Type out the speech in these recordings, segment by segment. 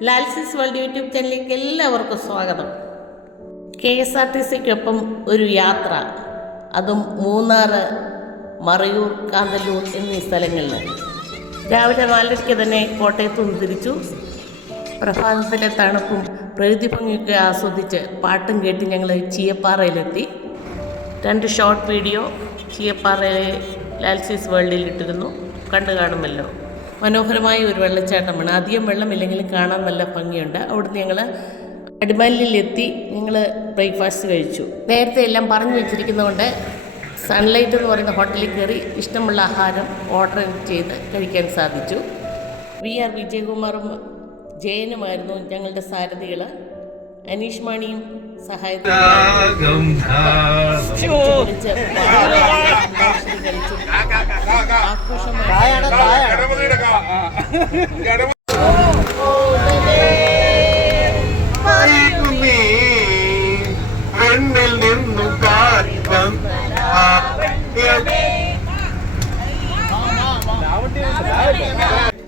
ലാൽസിസ് world YouTube ചാനലിലേക്ക് എല്ലാവർക്കും സ്വാഗതം. KSRTCക്കൊപ്പം ഒരു യാത്ര, അതും മൂന്നാർ, മറയൂർ, കാന്തല്ലൂർ എന്നീ സ്ഥലങ്ങളിൽ. രാവിലെ 4:30 തന്നെ കോട്ടയത്തു നിന്ന് തിരിച്ചു. പ്രഭാതത്തിലെ തണുപ്പും പ്രകൃതി ഭംഗിയൊക്കെ ആസ്വദിച്ച് പാട്ടും കേട്ട് ഞങ്ങൾ ചീയപ്പാറയിലെത്തി. 2 ഷോർട്ട് വീഡിയോ ചീയപ്പാറയിലെ ലാൽസിസ് വേൾഡിൽ ഇട്ടിരുന്നു, കണ്ടു കാണുമല്ലോ. മനോഹരമായ ഒരു വെള്ളച്ചാട്ടമാണ്. അധികം വെള്ളമില്ലെങ്കിലും കാണാൻ നല്ല ഭംഗിയുണ്ട്. അവിടുന്ന് ഞങ്ങൾ അടിമാലിയിലെത്തി. ഞങ്ങൾ ബ്രേക്ക്ഫാസ്റ്റ് കഴിച്ചു. നേരത്തെ എല്ലാം പറഞ്ഞു വെച്ചിരിക്കുന്നതുകൊണ്ട് സൺലൈറ്റ് എന്ന് പറയുന്ന ഹോട്ടലിൽ കയറി ഇഷ്ടമുള്ള ആഹാരം ഓർഡർ ചെയ്ത് കഴിക്കാൻ സാധിച്ചു. VR വിജയകുമാറും ജയനുമായിരുന്നു ഞങ്ങളുടെ സാരഥികൾ. അനീഷ് മാണിയും സഹായത്തിൽ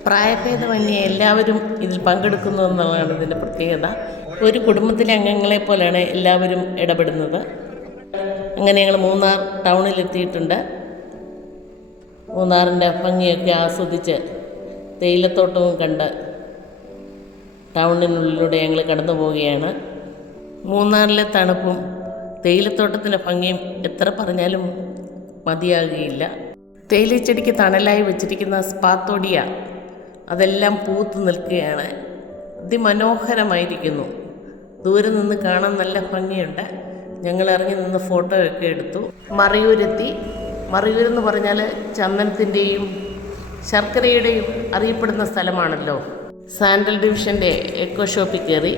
പ്രായഭേദമന്യേ എല്ലാവരും ഇതിൽ പങ്കെടുക്കുന്നു എന്നുള്ളതാണ് ഇതിൻ്റെ പ്രത്യേകത. ഒരു കുടുംബത്തിലെ അംഗങ്ങളെ പോലെയാണ് എല്ലാവരും ഇടപെടുന്നത്. അങ്ങനെ ഞങ്ങൾ മൂന്നാർ ടൗണിലെത്തിയിട്ടുണ്ട്. മൂന്നാറിൻ്റെ ഭംഗിയൊക്കെ ആസ്വദിച്ച് തേയിലത്തോട്ടവും കണ്ട് ടൗണിനുള്ളിലൂടെ ഞങ്ങൾ കടന്നു പോവുകയാണ്. മൂന്നാറിലെ തണുപ്പും തേയിലത്തോട്ടത്തിൻ്റെ ഭംഗിയും എത്ര പറഞ്ഞാലും മതിയാകുകയില്ല. തേയിലച്ചെടിക്ക് തണലായി വെച്ചിരിക്കുന്ന സ്പാത്തോഡിയ അതെല്ലാം പൂത്തു നിൽക്കുകയാണ്. അതിമനോഹരമായിരിക്കുന്നു. ദൂരെ നിന്ന് കാണാൻ നല്ല ഭംഗിയുണ്ട്. ഞങ്ങൾ ഇറങ്ങി നിന്ന് ഫോട്ടോ ഒക്കെ എടുത്തു. മറയൂരെത്തി. മറയൂരെന്ന് പറഞ്ഞാൽ ചന്ദനത്തിൻ്റെയും ശർക്കരയുടെയും അറിയപ്പെടുന്ന സ്ഥലമാണല്ലോ. സാൻഡൽ ഡിവിഷൻ്റെ എക്കോ ഷോപ്പിൽ കയറി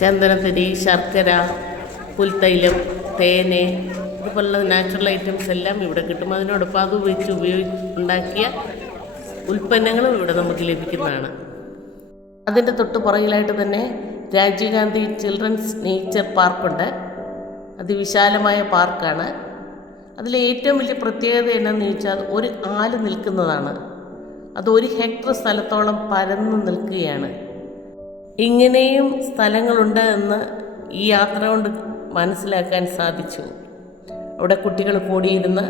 ചന്ദനത്തിരി, ശർക്കര, പുൽത്തൈലം, തേന്, ഇതുപോലുള്ള നാച്ചുറൽ ഐറ്റംസ് എല്ലാം ഇവിടെ കിട്ടും. അതിനോടൊപ്പം അത് വെച്ച് ഉണ്ടാക്കിയ ഉൽപ്പന്നങ്ങളും ഇവിടെ നമുക്ക് ലഭിക്കുന്നതാണ്. അതിൻ്റെ തൊട്ട് പുറകിലായിട്ട് തന്നെ രാജീവ് ഗാന്ധി ചിൽഡ്രൻസ് നേച്ചർ പാർക്കുണ്ട്. അതിവിശാലമായ പാർക്കാണ്. അതിലെ ഏറ്റവും വലിയ പ്രത്യേകത എന്താണെന്ന് ചോദിച്ചാൽ ഒരു ആല് നിൽക്കുന്നതാണ്. അത് 1 ഹെക്ടർ സ്ഥലത്തോളം പരന്ന് നിൽക്കുകയാണ്. ഇങ്ങനെയും സ്ഥലങ്ങളുണ്ട് എന്ന് ഈ യാത്ര കൊണ്ട് മനസ്സിലാക്കാൻ സാധിച്ചു. അവിടെ കുട്ടികൾ കൂടിയിരുന്ന്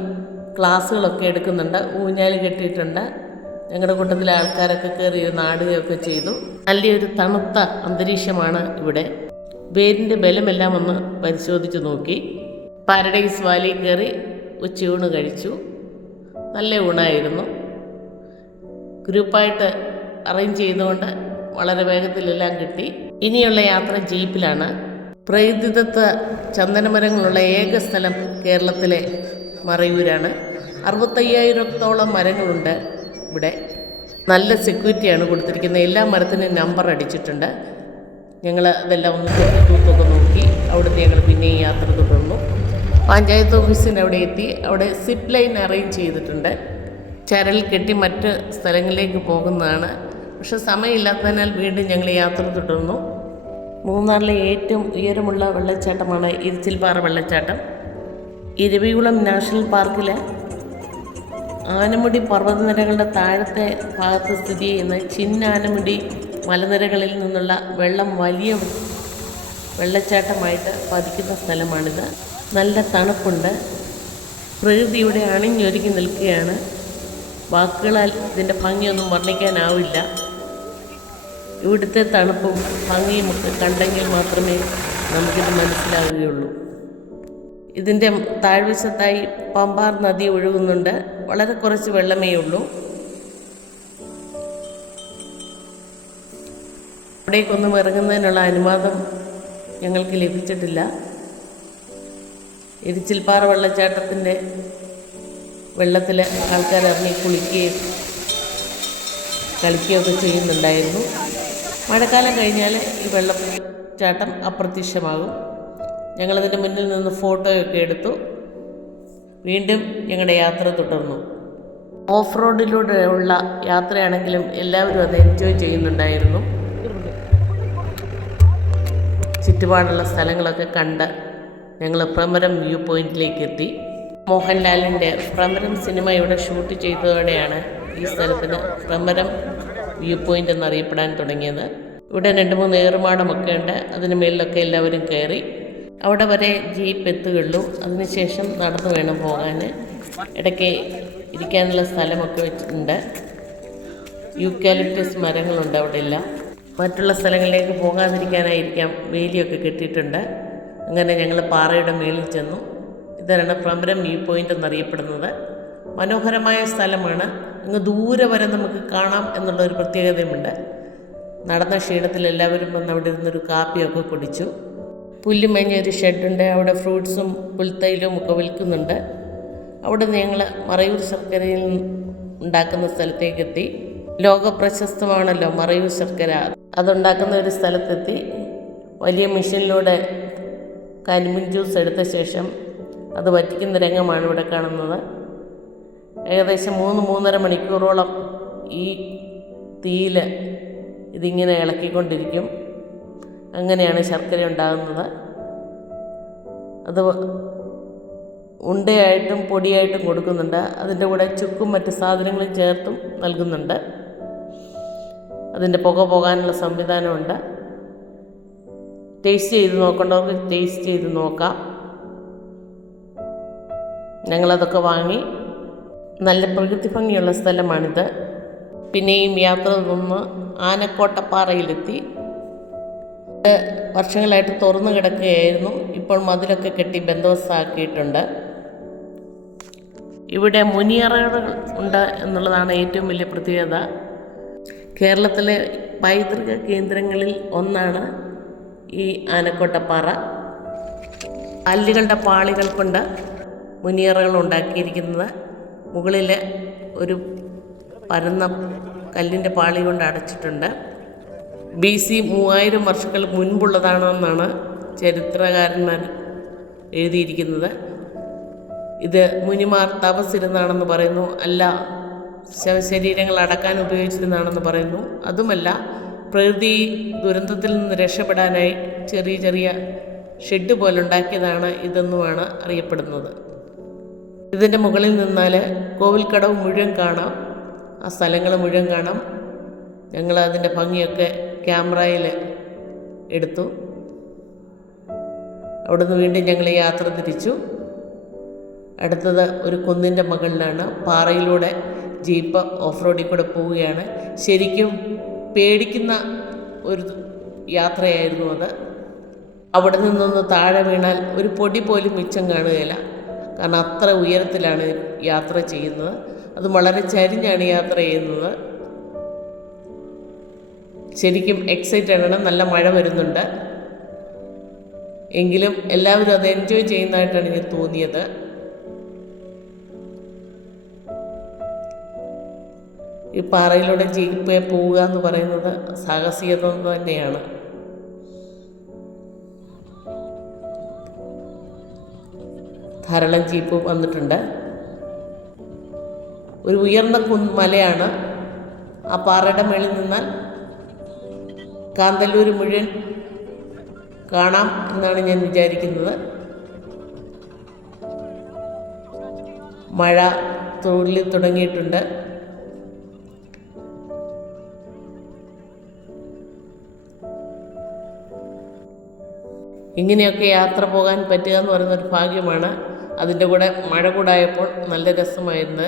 ക്ലാസ്സുകളൊക്കെ എടുക്കുന്നുണ്ട്. ഊഞ്ഞാൽ കെട്ടിയിട്ടുണ്ട്. ഞങ്ങളുടെ കൂട്ടത്തിലെ ആൾക്കാരൊക്കെ കയറി നാടുകയൊക്കെ ചെയ്തു. നല്ലൊരു തണുത്ത അന്തരീക്ഷമാണ് ഇവിടെ. വേരിൻ്റെ ബലമെല്ലാം ഒന്ന് പരിശോധിച്ച് നോക്കി. പാരഡൈസ് വാലി കയറി ഉച്ചയൂണ് കഴിച്ചു. നല്ല ഊണായിരുന്നു. ഗ്രൂപ്പായിട്ട് അറേഞ്ച് ചെയ്തുകൊണ്ട് വളരെ വേഗത്തിലെല്ലാം കിട്ടി. ഇനിയുള്ള യാത്ര ജീപ്പിലാണ്. പ്രകൃതിദത്ത ചന്ദനമരങ്ങളുള്ള ഏക സ്ഥലം കേരളത്തിലെ മറയൂരാണ്. 65,000-ഓളം മരങ്ങളുണ്ട് ഇവിടെ. നല്ല സെക്യൂരിറ്റിയാണ് കൊടുത്തിരിക്കുന്നത്. എല്ലാ മരത്തിനും നമ്പർ അടിച്ചിട്ടുണ്ട്. ഞങ്ങൾ അതെല്ലാം ഒന്ന് തൂത്തൊക്കെ നോക്കി. അവിടുന്ന് ഞങ്ങൾ പിന്നെയും യാത്ര തുടർന്നു. പഞ്ചായത്ത് ഓഫീസിന് അവിടെ എത്തി. അവിടെ സിപ്പ് ലൈൻ അറേഞ്ച് ചെയ്തിട്ടുണ്ട്. ചരൽ കെട്ടി മറ്റ് സ്ഥലങ്ങളിലേക്ക് പോകുന്നതാണ്. പക്ഷെ സമയമില്ലാത്തതിനാൽ വീണ്ടും ഞങ്ങൾ യാത്ര തുടർന്നു. മൂന്നാറിലെ ഏറ്റവും ഉയരമുള്ള വെള്ളച്ചാട്ടമാണ് ഇരിച്ചിൽപ്പാറ വെള്ളച്ചാട്ടം. ഇരവികുളം നാഷണൽ പാർക്കിൽ ആനമുടി പർവ്വതനിരകളുടെ താഴത്തെ ഭാഗത്ത് സ്ഥിതി ചെയ്യുന്ന ചിന്നാനമുടി മലനിരകളിൽ നിന്നുള്ള വെള്ളം വലിയ വെള്ളച്ചാട്ടമായിട്ട് പതിക്കുന്ന സ്ഥലമാണിത്. നല്ല തണുപ്പുണ്ട്. പ്രകൃതി ഇവിടെ അണിഞ്ഞൊരുങ്ങി നിൽക്കുകയാണ്. വാക്കുകളാൽ ഇതിൻ്റെ ഭംഗിയൊന്നും വർണ്ണിക്കാനാവില്ല. ഇവിടുത്തെ തണുപ്പും ഭംഗിയും ഒക്കെ കണ്ടെങ്കിൽ മാത്രമേ നമുക്കിത് മനസ്സിലാവുകയുള്ളൂ. ഇതിൻ്റെ താഴ്വശത്തായി പമ്പാർ നദി ഒഴുകുന്നുണ്ട്. വളരെ കുറച്ച് വെള്ളമേ ഉള്ളൂ. അവിടേക്കൊന്നും ഇറങ്ങുന്നതിനുള്ള അനുവാദം ഞങ്ങൾക്ക് ലഭിച്ചിട്ടില്ല. ഇരിച്ചിൽപ്പാറ വെള്ളച്ചാട്ടത്തിൻ്റെ വെള്ളത്തിൽ ആൾക്കാർ ഇറങ്ങി കുളിക്കുകയും കളിക്കുകയൊക്കെ ചെയ്യുന്നുണ്ടായിരുന്നു. മഴക്കാലം കഴിഞ്ഞാൽ ഈ വെള്ളച്ചാട്ടം അപ്രത്യക്ഷമാകും. ഞങ്ങളതിൻ്റെ മുന്നിൽ നിന്ന് ഫോട്ടോയൊക്കെ എടുത്തു. വീണ്ടും ഞങ്ങളുടെ യാത്ര തുടർന്നു. ഓഫ് റോഡിലൂടെ ഉള്ള യാത്രയാണെങ്കിലും എല്ലാവരും അത് എൻജോയ് ചെയ്യുന്നുണ്ടായിരുന്നു. ചുറ്റുപാടുള്ള സ്ഥലങ്ങളൊക്കെ കണ്ട് ഞങ്ങൾ പ്രമരം വ്യൂ പോയിന്റിലേക്ക് എത്തി. മോഹൻലാലിൻ്റെ പ്രമരം സിനിമ ഇവിടെ ഷൂട്ട് ചെയ്തതോടെയാണ് ഈ സ്ഥലത്തിന് പ്രമരം വ്യൂ പോയിൻ്റ് എന്നറിയപ്പെടാൻ തുടങ്ങിയത്. ഇവിടെ 2-3 ഏറുമാടമൊക്കെ ഉണ്ട്. അതിന് മേളിലൊക്കെ എല്ലാവരും കയറി. അവിടെ വരെ ജീപ്പ് എത്തുകയുള്ളൂ. അതിനുശേഷം നടന്നു വേണം പോകാൻ. ഇടയ്ക്ക് ഇരിക്കാനുള്ള സ്ഥലമൊക്കെ വെച്ചിട്ടുണ്ട്. യൂക്കാലിപ്റ്റസ് മരങ്ങളുണ്ട് അവിടെ എല്ലാം. മറ്റുള്ള സ്ഥലങ്ങളിലേക്ക് പോകാതിരിക്കാനായിരിക്കാം വേലിയൊക്കെ കെട്ടിയിട്ടുണ്ട്. അങ്ങനെ ഞങ്ങൾ പാറയുടെ മേളിൽ ചെന്നു. ഇതാണ് പ്രമരം വ്യൂ പോയിൻ്റ് എന്നറിയപ്പെടുന്നത്. മനോഹരമായ സ്ഥലമാണ്. അങ്ങ് ദൂരെ വരെ നമുക്ക് കാണാം എന്നുള്ളൊരു പ്രത്യേകതയുമുണ്ട്. നടന്ന ക്ഷീണത്തിൽ എല്ലാവരും വന്ന് അവിടെ ഇരുന്നൊരു കാപ്പിയൊക്കെ കുടിച്ചു. പുല്ല് മേഞ്ഞൊരു ഷെഡുണ്ട്. അവിടെ ഫ്രൂട്ട്സും പുൽത്തൈലവും ഒക്കെ വിൽക്കുന്നുണ്ട്. അവിടെ നിന്ന് ഞങ്ങൾ മറയൂർ ശർക്കരയിൽ ഉണ്ടാക്കുന്ന സ്ഥലത്തേക്ക് എത്തി. ലോക പ്രശസ്തമാണല്ലോ മറയൂർ ശർക്കര. അതുണ്ടാക്കുന്ന ഒരു സ്ഥലത്തെത്തി. വലിയ മെഷീനിലൂടെ കരിമ്പിൻ ജ്യൂസ് എടുത്ത ശേഷം അത് വറ്റിക്കുന്ന രംഗമാണ് ഇവിടെ കാണുന്നത്. ഏകദേശം 3-3.5 മണിക്കൂറോളം ഈ തീയിൽ ഇതിങ്ങനെ ഇളക്കിക്കൊണ്ടിരിക്കും. അങ്ങനെയാണ് ശർക്കര ഉണ്ടാകുന്നത്. അത് ഉണ്ടയായിട്ടും പൊടിയായിട്ടും കൊടുക്കുന്നുണ്ട്. അതിൻ്റെ കൂടെ ചുക്കും മറ്റ് സാധനങ്ങളും ചേർത്തും നൽകുന്നുണ്ട്. അതിൻ്റെ പുക പോകാനുള്ള സംവിധാനമുണ്ട്. ടേസ്റ്റ് ചെയ്ത് നോക്കേണ്ടവർക്ക് ടേസ്റ്റ് ചെയ്ത് നോക്കാം. ഞങ്ങളതൊക്കെ വാങ്ങി. നല്ല പ്രകൃതി ഭംഗിയുള്ള സ്ഥലമാണിത്. പിന്നെയും യാത്ര നിന്ന് ആനക്കോട്ടപ്പാറയിലെത്തി. വർഷങ്ങളായിട്ട് തുറന്നു കിടക്കുകയായിരുന്നു. ഇപ്പോൾ മതിലൊക്കെ കെട്ടി ബന്ദോബസ്താക്കിയിട്ടുണ്ട്. ഇവിടെ മുനിയറകൾ ഉണ്ട് എന്നുള്ളതാണ് ഏറ്റവും വലിയ പ്രത്യേകത. കേരളത്തിലെ പൈതൃക കേന്ദ്രങ്ങളിൽ ഒന്നാണ് ഈ ആനക്കോട്ടപ്പാറ. കല്ലുകളുടെ പാളികൾ കൊണ്ട് മുനിയറകൾ ഉണ്ടാക്കിയിരിക്കുന്നത്. മുകളിൽ ഒരു പരന്ന കല്ലിൻ്റെ പാളി കൊണ്ട് അടച്ചിട്ടുണ്ട്. BC 3000 വർഷങ്ങൾക്ക് മുൻപുള്ളതാണെന്നാണ് ചരിത്രകാരന്മാർ എഴുതിയിരിക്കുന്നത്. ഇത് മുനിമാർ തപസ്സിരുന്നാണെന്ന് പറയുന്നു. അല്ല, ശവശരീരങ്ങൾ അടക്കാൻ ഉപയോഗിച്ചിരുന്നാണെന്ന് പറയുന്നു. അതുമല്ല, പ്രകൃതി ദുരന്തത്തിൽ നിന്ന് രക്ഷപ്പെടാനായി ചെറിയ ചെറിയ ഷെഡ് പോലെ ഉണ്ടാക്കിയതാണ് ഇതെന്നുമാണ് അറിയപ്പെടുന്നത്. ഇതിൻ്റെ മുകളിൽ നിന്നാൽ കോവിൽക്കടവ് മുഴുവൻ കാണാം. ആ സ്ഥലങ്ങൾ മുഴുവൻ കാണാം. ഞങ്ങൾ അതിൻ്റെ ഭംഗിയൊക്കെ ക്യാമറയിൽ എടുത്തു. അവിടുന്ന് വീണ്ടും ഞങ്ങൾ യാത്ര തിരിച്ചു. അടുത്തത് ഒരു കുന്നിൻ്റെ മുകളിലാണ്. പാറയിലൂടെ ജീപ്പ് ഓഫ് റോഡിൽ കൂടെ പോവുകയാണ്. ശരിക്കും പേടിക്കുന്ന ഒരു യാത്രയായിരുന്നു അത്. അവിടെ നിന്നൊന്ന് താഴെ വീണാൽ ഒരു പൊടി പോലും മിച്ചം കാണുകയില്ല. കാരണം അത്ര ഉയരത്തിലാണ് യാത്ര ചെയ്യുന്നത്. അത് വളരെ ചരിഞ്ഞാണ് യാത്ര ചെയ്യുന്നത്. ശരിക്കും എക്സൈറ്റഡ് ആണ്. നല്ല മഴ വരുന്നുണ്ട്. എങ്കിലും എല്ലാവരും അത് എൻജോയ് ചെയ്യുന്നതായിട്ടാണ് എനിക്ക് തോന്നിയത്. ഈ പാറയിലൂടെ ജീപ്പ് പോവുക എന്ന് പറയുന്നത് സാഹസികത തന്നെയാണ്. ധാരാളം ജീപ്പ് വന്നിട്ടുണ്ട്. ഒരു ഉയർന്ന മലയാണ്. ആ പാറയുടെ മേളിൽ നിന്നാൽ കാന്തല്ലൂർ മുഴുവൻ കാണാം എന്നാണ് ഞാൻ വിചാരിക്കുന്നത്. മഴ തുള്ളി തുടങ്ങിയിട്ടുണ്ട്. ഇങ്ങനെയൊക്കെ യാത്ര പോകാൻ പറ്റുക എന്ന് പറയുന്നൊരു ഭാഗ്യമാണ്. അതിൻ്റെ കൂടെ മഴ കൂടായപ്പോൾ നല്ല രസമായിരുന്നു.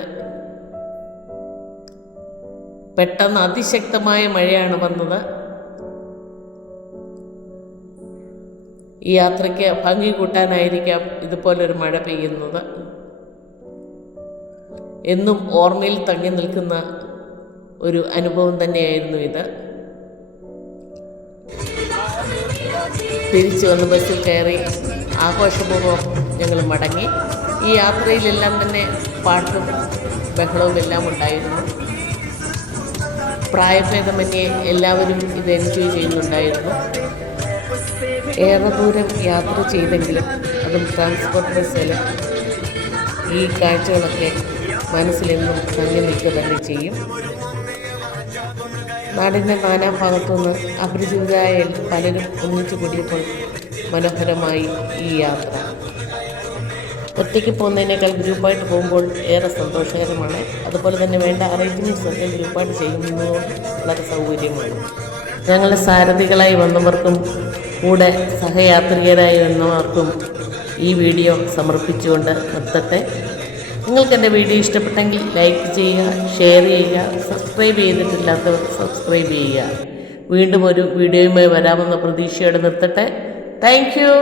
പെട്ടെന്ന് അതിശക്തമായ മഴയാണ് വന്നത്. ഈ യാത്രയ്ക്ക് ഭംഗി കൂട്ടാനായിരിക്കാം ഇതുപോലൊരു മഴ പെയ്യുന്നത്. എന്നും ഓർമ്മയിൽ തങ്ങി നിൽക്കുന്ന ഒരു അനുഭവം തന്നെയായിരുന്നു ഇത്. തിരിച്ചു വന്ന് ബസ്സിൽ കയറി ആഘോഷപൂർവ്വം ഞങ്ങൾ മടങ്ങി. ഈ യാത്രയിലെല്ലാം തന്നെ പാട്ടും ബഹളവും എല്ലാം ഉണ്ടായിരുന്നു. പ്രായഭേദമന്യേ എല്ലാവരും ഇത് എൻജോയ് ചെയ്യുന്നുണ്ടായിരുന്നു. ഏറെ ദൂരം യാത്ര ചെയ്തെങ്കിലും അതും ട്രാൻസ്പോർട്ട് ബസ്സിൽ ഈ കാഴ്ചകളൊക്കെ മനസ്സിലെന്നും തങ്ങി നിൽക്കുക തന്നെ ചെയ്യും. നാടിൻ്റെ നാനാഭാഗത്തുനിന്ന് അപരിചിതരായ പലരും ഒന്നിച്ചു കൂടിയപ്പോൾ മനോഹരമായി ഈ യാത്ര. ഒറ്റയ്ക്ക് പോകുന്നതിനേക്കാൾ ഗ്രൂപ്പായിട്ട് പോകുമ്പോൾ ഏറെ സന്തോഷകരമാണ്. അതുപോലെ തന്നെ വേണ്ട അറേഞ്ച്മെൻറ്റ്സ് ഒക്കെ ഗ്രൂപ്പായിട്ട് ചെയ്യുന്നതുകൊണ്ട് വളരെ സൗകര്യമാണ്. ഞങ്ങളുടെ സാരഥികളായി വന്നവർക്കും കൂടെ സഹയാത്രികരായി വന്നവർക്കും ഈ വീഡിയോ സമർപ്പിച്ചുകൊണ്ട് നിർത്തട്ടെ. നിങ്ങൾക്ക് എൻ്റെ വീഡിയോ ഇഷ്ടപ്പെട്ടെങ്കിൽ ലൈക്ക് ചെയ്യുക, ഷെയർ ചെയ്യുക, സബ്സ്ക്രൈബ് ചെയ്തിട്ടില്ലാത്തവർ സബ്സ്ക്രൈബ് ചെയ്യുക. വീണ്ടും ഒരു വീഡിയോയുമായി വരാമെന്ന പ്രതീക്ഷയോടെ നിർത്തട്ടെ. Thank you.